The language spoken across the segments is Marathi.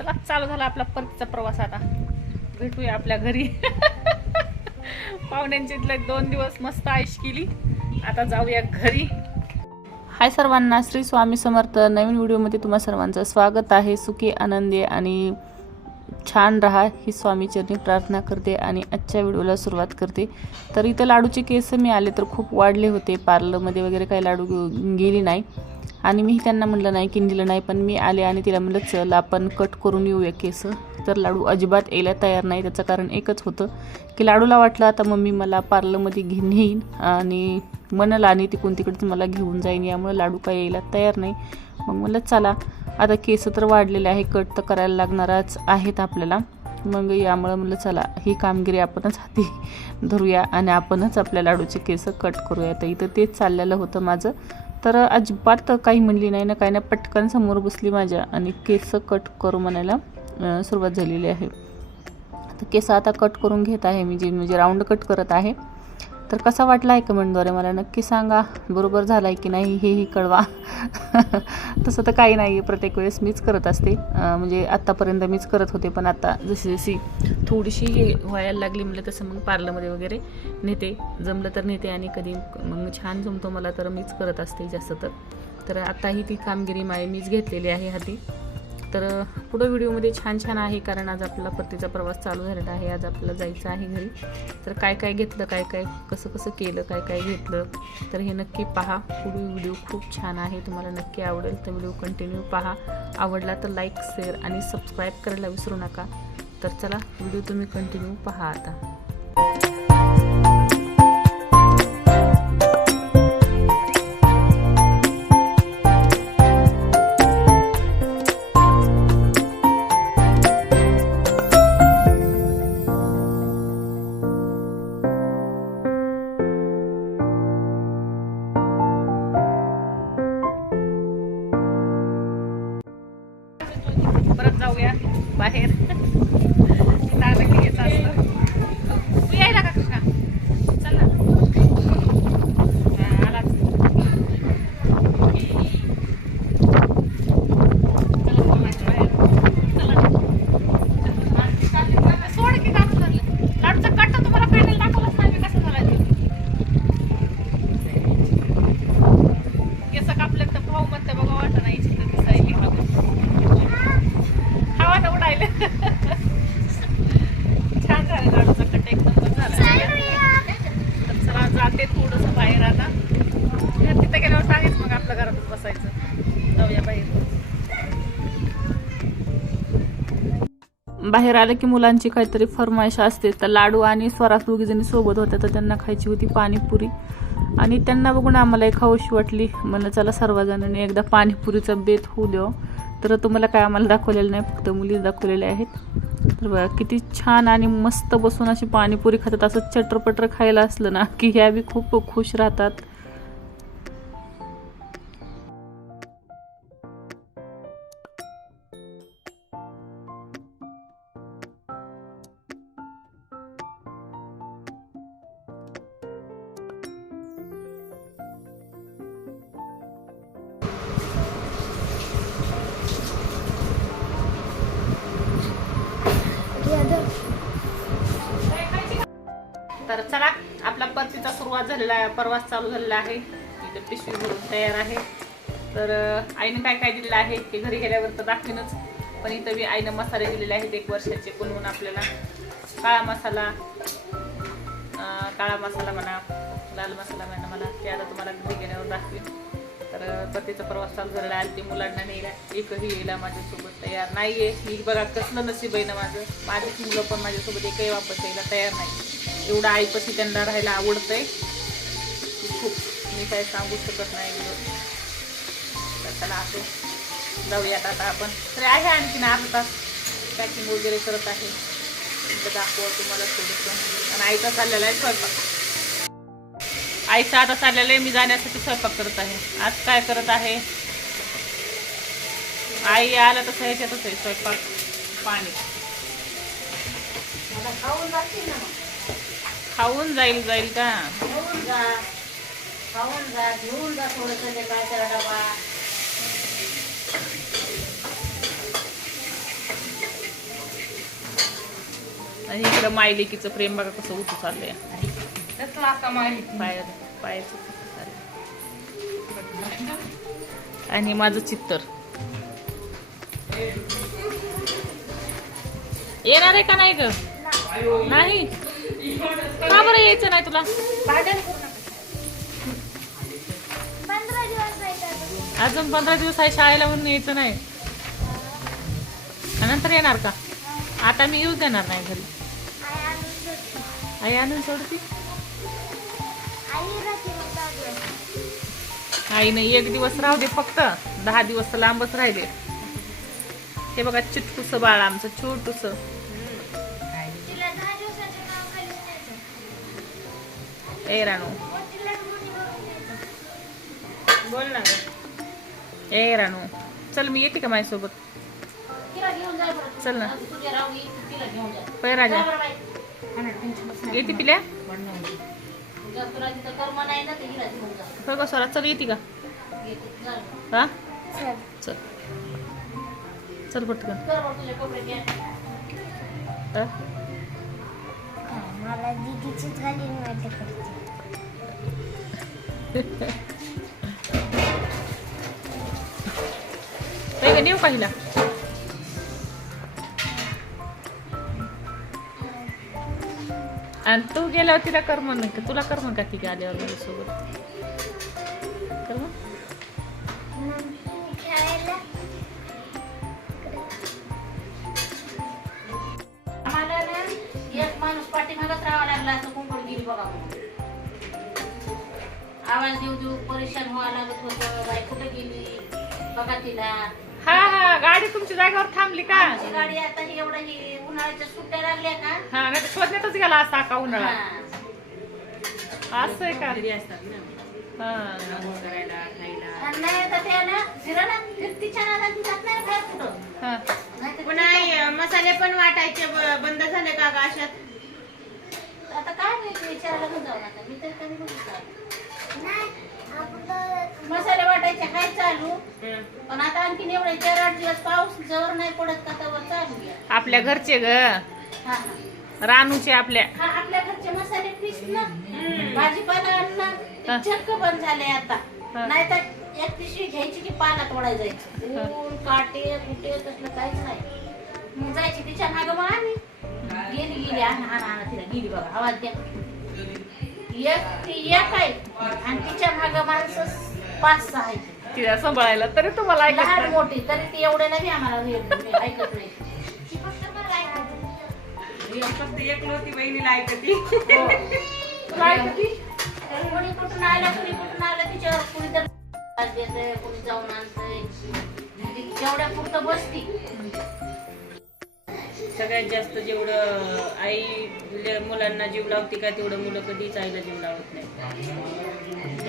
चला चालू झाला आपला परतीचा प्रवास. आता भेटूया आपल्या घरी. पाहुण्यांची इथले 2 दिवस मस्त आयश केली. आता जाऊया घरी. हाय सर्वांना, श्री स्वामी समर्थ. नवीन व्हिडिओमध्ये तुम्हा सर्वांचं स्वागत आहे. सुखी आनंदी आणि छान रहा ही स्वामीचरणी प्रार्थना करते आणि आजच्या व्हिडिओला सुरुवात करते. तर इथं लाडूचे केस मी आले तर खूप वाढले होते. पार्लरमध्ये वगैरे काही लाडू गेली नाही आणि मी त्यांना म्हणलं नाही की दिलं नाही, पण मी आले आणि तिला म्हणलं चल आपण कट करून येऊया केस. तर लाडू अजिबात यायला तयार नाही. त्याचं कारण एकच होतं की लाडूला वाटलं आता मम्मी मला पार्लरमध्ये घेऊन येईन आणि म्हणाला आणि तिकडून तिकडचं मला घेऊन जाईन, यामुळे लाडू काय यायला तयार नाही. मग म्हणलं चला आता केस तर वाढलेले आहे, कट तर करायला लागणारच आहेत आपल्याला. मग यामुळं म्हणलं चला ही कामगिरी आपणच हाती धरूया आणि आपणच आपल्या लाडूचे केस कट करूया. तर इथं तेच चाललेलं होतं माझं. तर अजिबात काही म्हणली नाही ना काही नाही, पटकन समोर बसली माझ्या आणि केस कट करू म्हणायला सुरुवात झालेली आहे. तर केस आता कट करून घेत आहे मी, म्हणजे राऊंड कट करत आहे. तर कसा वाटला आहे कमेंटद्वारे मला नक्की सांगा. बरोबर झाला आहे की नाही हेही कळवा. तसं तर काही नाही आहे, प्रत्येक वेळेस मीच करत असते. म्हणजे आत्तापर्यंत मीच करत होते, पण आता जशी जशी थोडीशी हे व्हायला लागली म्हणलं तसं मग पार्लरमध्ये वगैरे नेते, जमलं तर नेते आणि कधी मग छान जमतो मला तर मीच करत असते जास्त. तर आताही ती कामगिरी मीच घेतलेली आहे हाती. तर पुढं व्हिडिओमध्ये छान छान आहे, कारण आज आपला परतीचा प्रवास चालू झालेला आहे. आज आपल्याला जायचं आहे घरी. तर काय काय घेतलं, काय काय कसं कसं केलं, काय काय घेतलं तर हे नक्की पहा. पुढे व्हिडिओ खूप छान आहे, तुम्हाला नक्की आवडेल. तर व्हिडिओ कंटिन्यू पहा. आवडला तर लाईक, शेअर आणि सबस्क्राईब करायला विसरू नका. तर चला व्हिडिओ तुम्ही कंटिन्यू पहा आता. परत जाऊया बाहेर. तू यायला का कृष्णा? चल ना. आला सोड की काम लाडूचा कट तुम्हाला फायनल दाखवलाच नाही मी कसं झाला. केस कापलं तर भाऊ म्हणते बघा वाटत नाही दिसायली हवा ना उडायला. छान झालं लाडूचा कट, एकदम झाला. तर चला जाते थोडंसं बाहेर आता. तिथं गेल्यावर सांगेच मग आपल्या घरातच बसायचं. जाऊया बाहेर. बाहेर आलं की मुलांची काहीतरी फरमाईश असते. तर लाडू आणि स्वराज दोघीजणी सोबत होत्या, तर त्यांना खायची होती पाणीपुरी आणि त्यांना बघून आम्हाला एक खाऊशी वाटली. म्हणलं चला सर्वजणांनी एकदा पाणीपुरीचा बेत होऊ द्या. तर तुम्हाला काय आम्हाला दाखवलेलं नाही, फक्त मुलीच दाखवलेल्या आहेत. तर बघा किती छान आणि मस्त बसून अशी पाणीपुरी खातात. असं चटरपटर खायला असलं ना की ह्या बी खूप खुश राहतात. तर चला आपला परतीचा सुरुवात झालेला आहे, प्रवास चालू झालेला आहे. इथे पिशवी भरून तयार आहे. तर आईनं काय काय दिलेलं आहे ते घरी गेल्यावर तर दाखवीनच, पण इथं बी आईनं मसाले दिलेले आहेत 1 वर्षाचे बनवून आपल्याला. काळा मसाला म्हणा, लाल मसाला म्हणा मला, ते आता तुम्हाला घरी गेल्यावर दाखवीन. तर परतीचा प्रवास चालू झालेला आहे. ते मुलांना नेला, एकही यायला माझ्यासोबत तयार नाही आहे. मी बघा कसलं नशीब आहे ना माझं. माझीच मुलं पण माझ्यासोबत एकही वापस यायला तयार नाही. एवढं आईपाशी त्यांना राहायला आवडतंय खूप, मी काय सांगू शकत नाही. तर चला असो जाऊयात आता आपण. तर आहे आणखीन अर्धा तास पॅकिंग वगैरे करत आहे. दाखवा तुम्हाला थोडंसं. आणि आईचा चाललेला आहे स्वयंपाक. आईचा आता चाललेला आहे, मी जाण्यासाठी स्वयंपाक करत आहे. आज काय करत आहे आई आला तसं ह्याच्यातच आहे स्वयंपाक. पाणी खाऊन जाईल का? खाऊन जा, घेऊन जा थोडंसं ते काय डबा. आणि इकडं मायलेकीचं प्रेम बघा कसं उतू चाललंय. पायाचं आणि माझं चित्तर येणार आहे का नाही ग? नाही का बरं यायचं नाही तुला? अजून 15 दिवस आहे शाळेला म्हणून यायचं नाही. नंतर येणार का? आता मी येऊ देणार नाही घरी. आई आणून सोडती. आई नाही 1 दिवस राहू दे फक्त. 10 दिवस तर लांबच राहिले. हे बघा चिटकूस बाळ आमचं छोटूस. ए राणू बोल ना. ए राणू चल मी येते का माझ्यासोबत? चल ना पै राजा येते पिल्या बघा स्वरा. चल येते का? हा चल चल पटकन. मला दीदीचीच झाली का नेऊ पाहिला? आणि तू गेल्यावर तिला करमन नाही का? तुला करमन का ती आल्यावर माझ्यासोबत? करमन आम्हाला ना एक माणूस पाठीमागच राहावा लागला असं कुंकड गेली बघा. आवाज देऊ देऊ परेशान व्हावं लागत होतं. बाई कुठे गेली बघा तिला. हा हा गाडी तुमच्या जागेवर थांबली का? आमची गाडी आता ही एवढ्या ही उन्हाळ्याच्या सुट्ट्या लागल्या का? हा नाही शोधण्यातच गेला असा का उन्हाळा? हा. असं आहे का? घरी असतात ना हा आंघोळ करायला खायला. आणि नाही आता त्या ना फिरा ना फिरतीच्या नादात जात नाही बाहेर कुठं. हा पुन्हा मसाले पण वाटायचे बंद झाले का अशात? आता काय माहिती विचारायला घेऊन जाऊ आता. मी तर कधी मसाले वाटायचे काय चालू. पण आता आणखीन एवढे 4-8 दिवस पाऊस जवळ नाही पडत का तवर चालू आहे. आपल्या घरचे ग हा रानूचे आपल्या. हा आपल्या घरचे मसाले पीस ना भाजीपाला आणला चक्क बंद झाले आता. नाही तर एक पिशवी घ्यायची की पाला तोडाय जायची. ऊन काटे कुटे तसलं काहीच नाही. मग जायची तिच्या मागं मग आम्ही गेली आणा तिला गेली बघा आवाज द्या. एक आहे आणि तिच्या मागं माणसं 5-6 आहेत तिला सांभाळायला. तरी तुम्हाला ऐकत लहान नाही. मोठी तरी ती एवढे नाही आम्हाला ऐकत नाही. फक्त एक नव्हती बहिणीला ऐकती. तुला ऐकती? कोणी कुठून आलं कोणी कुठून आलं तिच्यावर कुणी तर देतंय कोणी जाऊन आणतंय. जेवढ्या पुरतं बसती. सगळ्यात जास्त जेवढं आई मुलांना जीव लावते का तेवढं मुलं कधीच आईला जीव लावत नाही.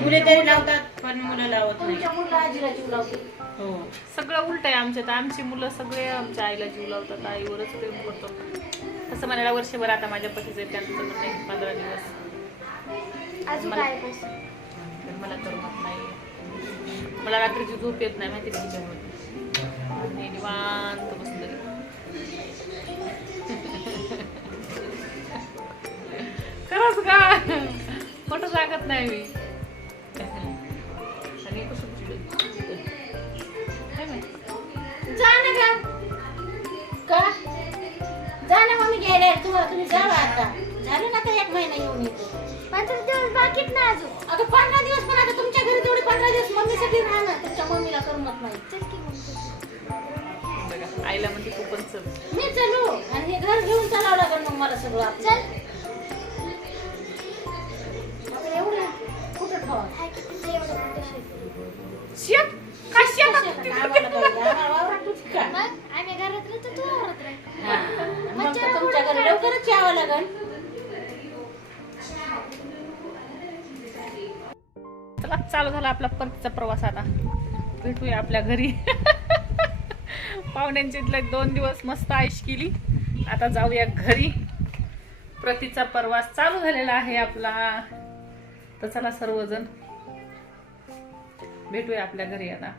मुले तरी लावतात पण मुलं लावत नाही. तुमच्या मुलं आजीला जीव लावते. हो सगळं उलट आहे आमच्यात. आमची मुलं सगळे आमच्या आईला जीव लावतात. आईवरच प्रेम करतो. असं म्हणायला वर्षभर आता माझ्या पतीच आहे त्यांचं म्हणणं 15 दिवस अजून मला- काय बस तर मला करमत नाही. मला रात्रीची झोप येत नाही माहिती का तिच्यामुळे. मी निवांत बसले. खरंच का? खोटं सांगत नाही मी. आणि कसं जा ना का जा ना मम्मी घ्यायला तुम्ही जावा आता. झालं ना आता 1 महिना येऊन येतो. 15 दिवस बाकीत ना अजून. अगं 15 दिवस पण आता तुमच्या घरी तेवढे 15 दिवस मम्मीसाठी राहणार. तुमच्या मम्मीला करमत नाही. चल की मग. बघा आईला म्हणजे तू पण चल. मी चलू आणि हे घर घेऊन चालावं लागेल मग मला सगळं आपलं. चल. आता एवढं कुठं ठेवा? हाय की तुझं एवढं मोठं शेत. शेत काय शेतात? आम्हाला पाहिजे. आम्हाला वावरात तुझी काय? मग आम्ही घरात राहतो तू वावरात राह. हा. मग तर तुमच्या घरी लवकरच यावं लागेल. चला चालू झाला आपला परतीचा प्रवास. आता भेटूया आपल्या घरी. पाहुण्यांची इथले 2 दिवस मस्त आयश केली. आता जाऊया घरी. प्रतीचा प्रवास चालू झालेला आहे आपला. तर चला सर्वजण भेटूया आपल्या घरी आता.